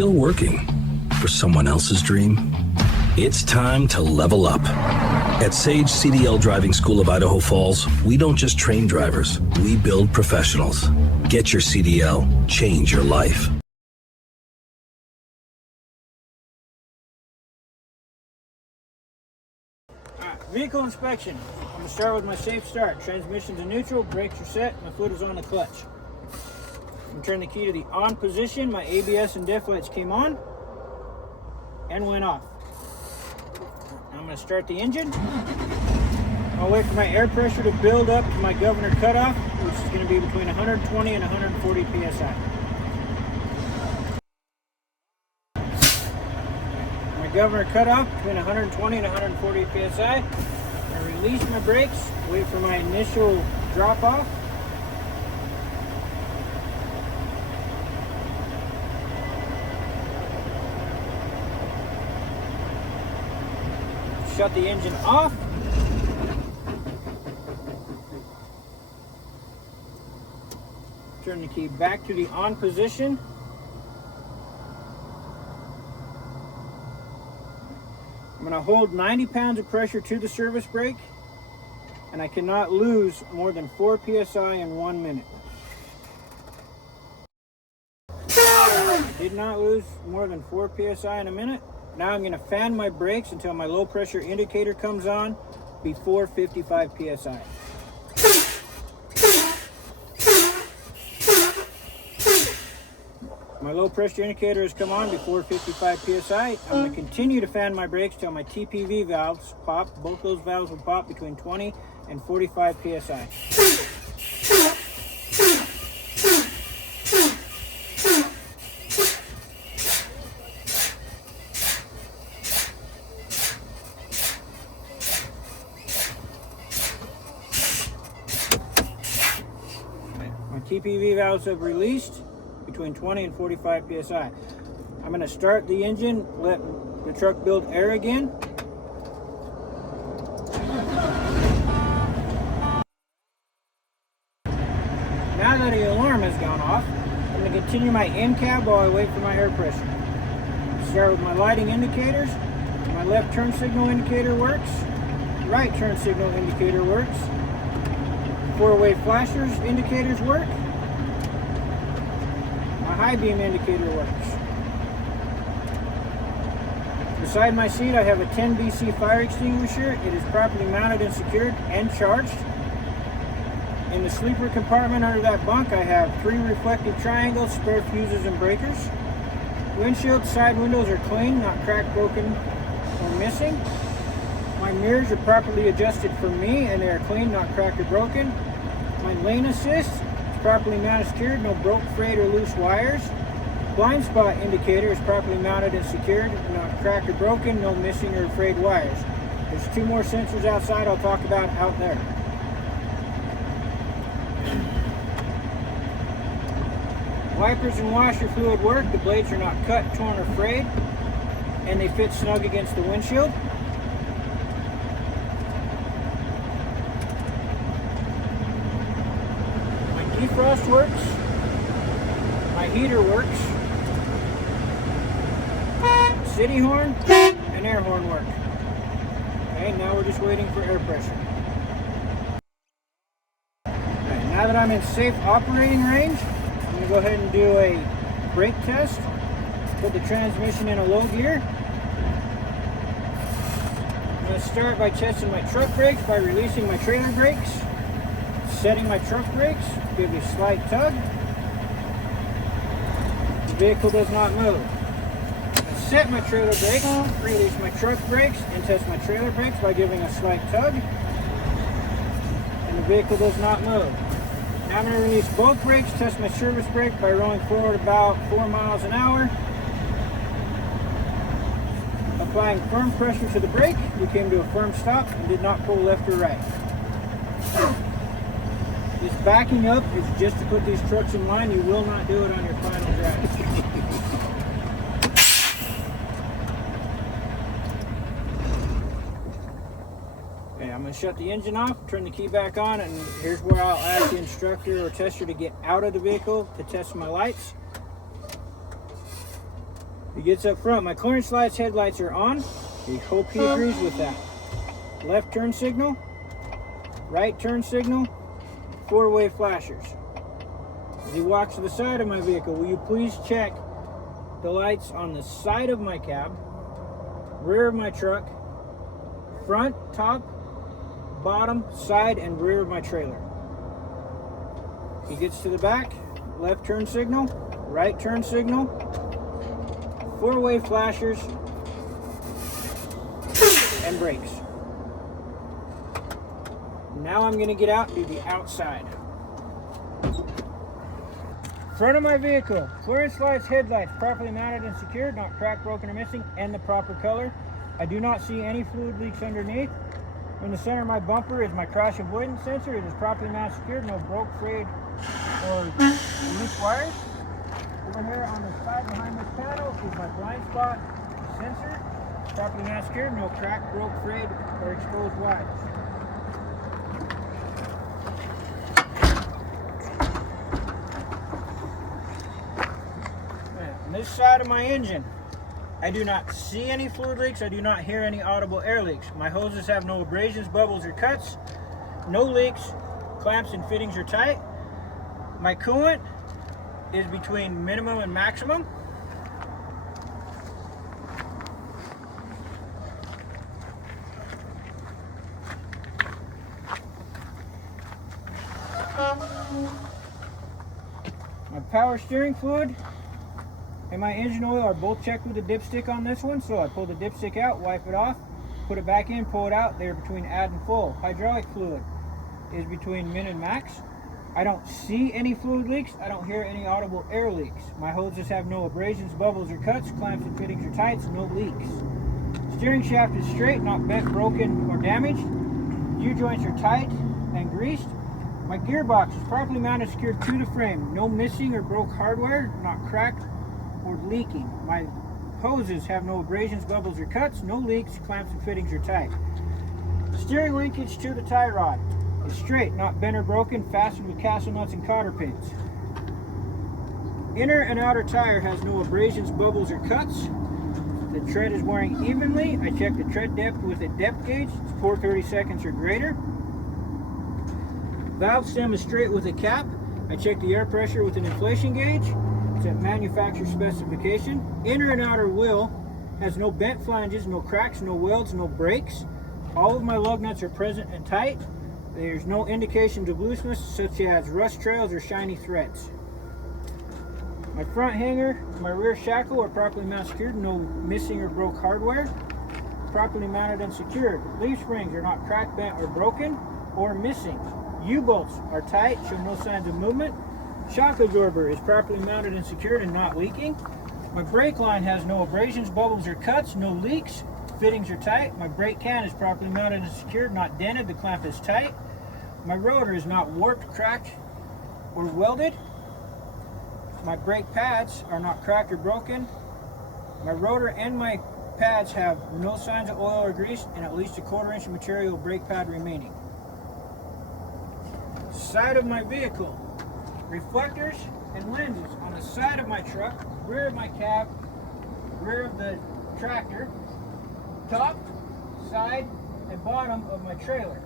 still working for someone else's dream? It's time to level up. At Sage CDL Driving School of Idaho Falls, we don't just train drivers, we build professionals. Get your CDL, change your life. Vehicle inspection. I'm going to start with my safe start. Transmission's in neutral, brakes are set, my foot is on the clutch. I'm going to turn the key to the on position. My ABS and diff lights came on and went off. I'm going to start the engine. I'll wait for my air pressure to build up to my governor cutoff, which is going to be between 120 and 140 psi. Governor cutoff between 120 and 140 psi. I release my brakes, wait for my initial drop off. Shut the engine off. Turn the key back to the on position. I'm going to hold 90 pounds of pressure to the service brake, and I cannot lose more than 4 psi in 1 minute. Did not lose more than 4 psi in a minute. Now I'm going to fan my brakes until my low pressure indicator comes on before 55 psi. My low pressure indicator has come on before 55 psi. I'm going to continue to fan my brakes till my TPV valves pop. Both those valves will pop between 20 and 45 psi. My TPV valves have released between 20 and 45 psi. I'm going to start the engine, let the truck build air again. Now that the alarm has gone off, I'm going to continue my in-cab while I wait for my air pressure. Start with my lighting indicators. My left turn signal indicator works. Right turn signal indicator works. Four-way flashers indicators work. High beam indicator works. Beside my seat I have a 10 BC fire extinguisher. It is properly mounted and secured and charged. In the sleeper compartment under that bunk I have 3 reflective triangles, spare fuses and breakers. Windshield side windows are clean, not cracked, broken or missing. My mirrors are properly adjusted for me and they are clean, not cracked or broken. My lane assist properly mounted and secured, no broke, frayed, or loose wires. Blind spot indicator is properly mounted and secured, not cracked or broken, no missing or frayed wires. There's 2 more sensors outside I'll talk about out there. Wipers and washer fluid work. The blades are not cut, torn, or frayed, and they fit snug against the windshield. Defrost works, my heater works, city horn and air horn work. Okay, now we're just waiting for air pressure. Okay, now that I'm in safe operating range, I'm going to go ahead and do a brake test. Put the transmission in a low gear. I'm going to start by testing my truck brakes by releasing my trailer brakes. Setting my truck brakes, give a slight tug. The vehicle does not move. I set my trailer brakes, release my truck brakes, and test my trailer brakes by giving a slight tug. And the vehicle does not move. Now I'm going to release both brakes, test my service brake by rolling forward about 4 miles an hour. Applying firm pressure to the brake, we came to a firm stop and did not pull left or right. This backing up is just to put these trucks in line. You will not do it on your final drive. Okay, I'm going to shut the engine off, turn the key back on, and here's where I'll ask the instructor or tester to get out of the vehicle to test my lights. He gets up front. My clearance lights, headlights are on. I hope he agrees with that. Left turn signal, right turn signal, four-way flashers. As he walks to the side of my vehicle, will you please check the lights on the side of my cab, rear of my truck, front, top, bottom, side, and rear of my trailer. He gets to the back, left turn signal, right turn signal, four-way flashers, and brakes. Now I'm gonna get out to the outside. Front of my vehicle, clearance lights, headlights, properly mounted and secured, not cracked, broken, or missing, and the proper color. I do not see any fluid leaks underneath. In the center of my bumper is my crash avoidance sensor. It is properly mounted, secured, no broke, frayed, or loose wires. Over here on the side behind this panel is my blind spot sensor. Properly mounted, secured, no cracked, broke, frayed, or exposed wires. On this side of my engine, I do not see any fluid leaks. I do not hear any audible air leaks. My hoses have no abrasions, bubbles, or cuts. No leaks. Clamps and fittings are tight. My coolant is between minimum and maximum. My power steering fluid and my engine oil are both checked with a dipstick on this one, so I pull the dipstick out, wipe it off, put it back in, pull it out. They're between add and full. Hydraulic fluid is between min and max. I don't see any fluid leaks. I don't hear any audible air leaks. My hoses have no abrasions, bubbles, or cuts. Clamps and fittings are tight, so no leaks. Steering shaft is straight, not bent, broken, or damaged. U-joints are tight and greased. My gearbox is properly mounted, secured to the frame. No missing or broke hardware, not cracked or leaking. My hoses have no abrasions, bubbles, or cuts. No leaks. Clamps and fittings are tight. Steering linkage to the tie rod is straight, not bent or broken, fastened with castle nuts and cotter pins. Inner and outer tire has no abrasions, bubbles, or cuts. The tread is wearing evenly. I check the tread depth with a depth gauge. It's 4/32 or greater. Valve stem is straight with a cap. I check the air pressure with an inflation gauge. It's at manufacturer specification. Inner and outer wheel has no bent flanges, no cracks, no welds, no breaks. All of my lug nuts are present and tight. There's no indications of looseness, such as rust trails or shiny threads. My front hanger, my rear shackle are properly mounted, secured, no missing or broke hardware. Properly mounted and secured. Leaf springs are not cracked, bent, or broken, or missing. U-bolts are tight, show no signs of movement. Shock absorber is properly mounted and secured and not leaking. My brake line has no abrasions, bubbles, or cuts, no leaks. Fittings are tight. My brake can is properly mounted and secured, not dented. The clamp is tight. My rotor is not warped, cracked, or welded. My brake pads are not cracked or broken. My rotor and my pads have no signs of oil or grease and at least a 1/4 inch of material brake pad remaining. Side of my vehicle, reflectors and lenses on the side of my truck, rear of my cab, rear of the tractor, top, side, and bottom of my trailer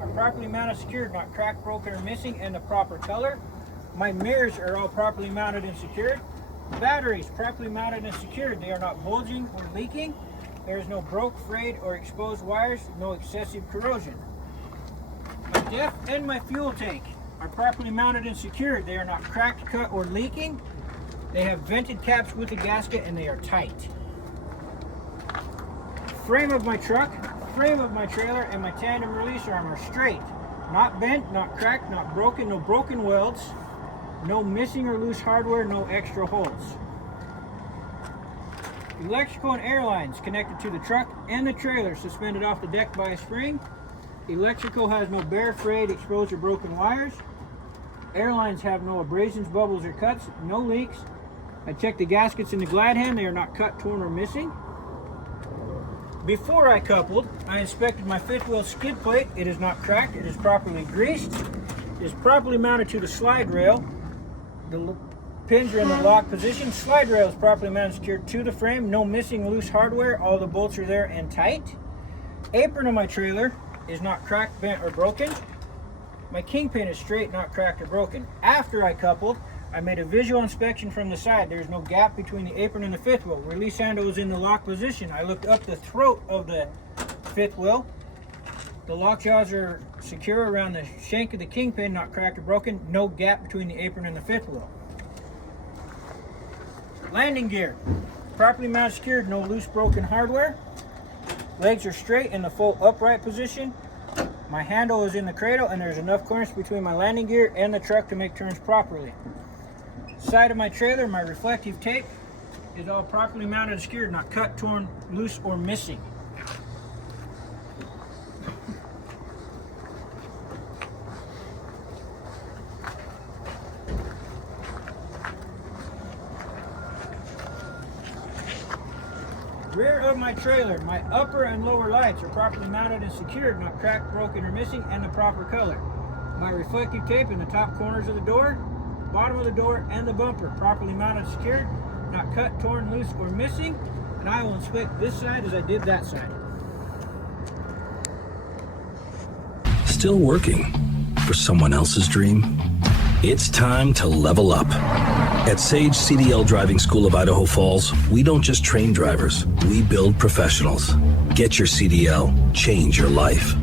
are properly mounted, secured, not cracked, broken, or missing, and the proper color. My mirrors are all properly mounted and secured. Batteries properly mounted and secured. They are not bulging or leaking. There is no broke, frayed, or exposed wires, no excessive corrosion. My def and my fuel tank are properly mounted and secured. They are not cracked, cut, or leaking. They have vented caps with a gasket and they are tight. Frame of my truck, frame of my trailer, and my tandem release arm are straight. Not bent, not cracked, not broken, no broken welds, no missing or loose hardware, no extra holes. Electrical and air lines connected to the truck and the trailer suspended off the deck by a spring. Electrical has no bare, frayed, exposed, or broken wires. Airlines have no abrasions, bubbles, or cuts, no leaks. I checked the gaskets in the glide hand. They are not cut, torn, or missing. Before I coupled, I inspected my fifth wheel skid plate. It is not cracked. It is properly greased. It is properly mounted to the slide rail. The Pins are in the lock position. Slide rail is properly mounted and secured to the frame. No missing loose hardware. All the bolts are there and tight. Apron of my trailer is not cracked, bent, or broken. My kingpin is straight, not cracked or broken. After I coupled, I made a visual inspection from the side. There's no gap between the apron and the fifth wheel. Release handle is in the lock position. I looked up the throat of the fifth wheel. The lock jaws are secure around the shank of the kingpin, not cracked or broken. No gap between the apron and the fifth wheel. Landing gear, properly mounted, secured, no loose broken hardware. Legs are straight in the full upright position. My handle is in the cradle and there's enough clearance between my landing gear and the truck to make turns properly. Side of my trailer, my reflective tape is all properly mounted and secured, not cut, torn, loose, or missing. Rear of my trailer, my upper and lower lights are properly mounted and secured, not cracked, broken, or missing, and the proper color. My reflective tape in the top corners of the door, bottom of the door, and the bumper, properly mounted and secured, not cut, torn, loose, or missing, and I will inspect this side as I did that side. Still working for someone else's dream? It's time to level up. At Sage CDL Driving School of Idaho Falls, we don't just train drivers, we build professionals. Get your CDL, change your life.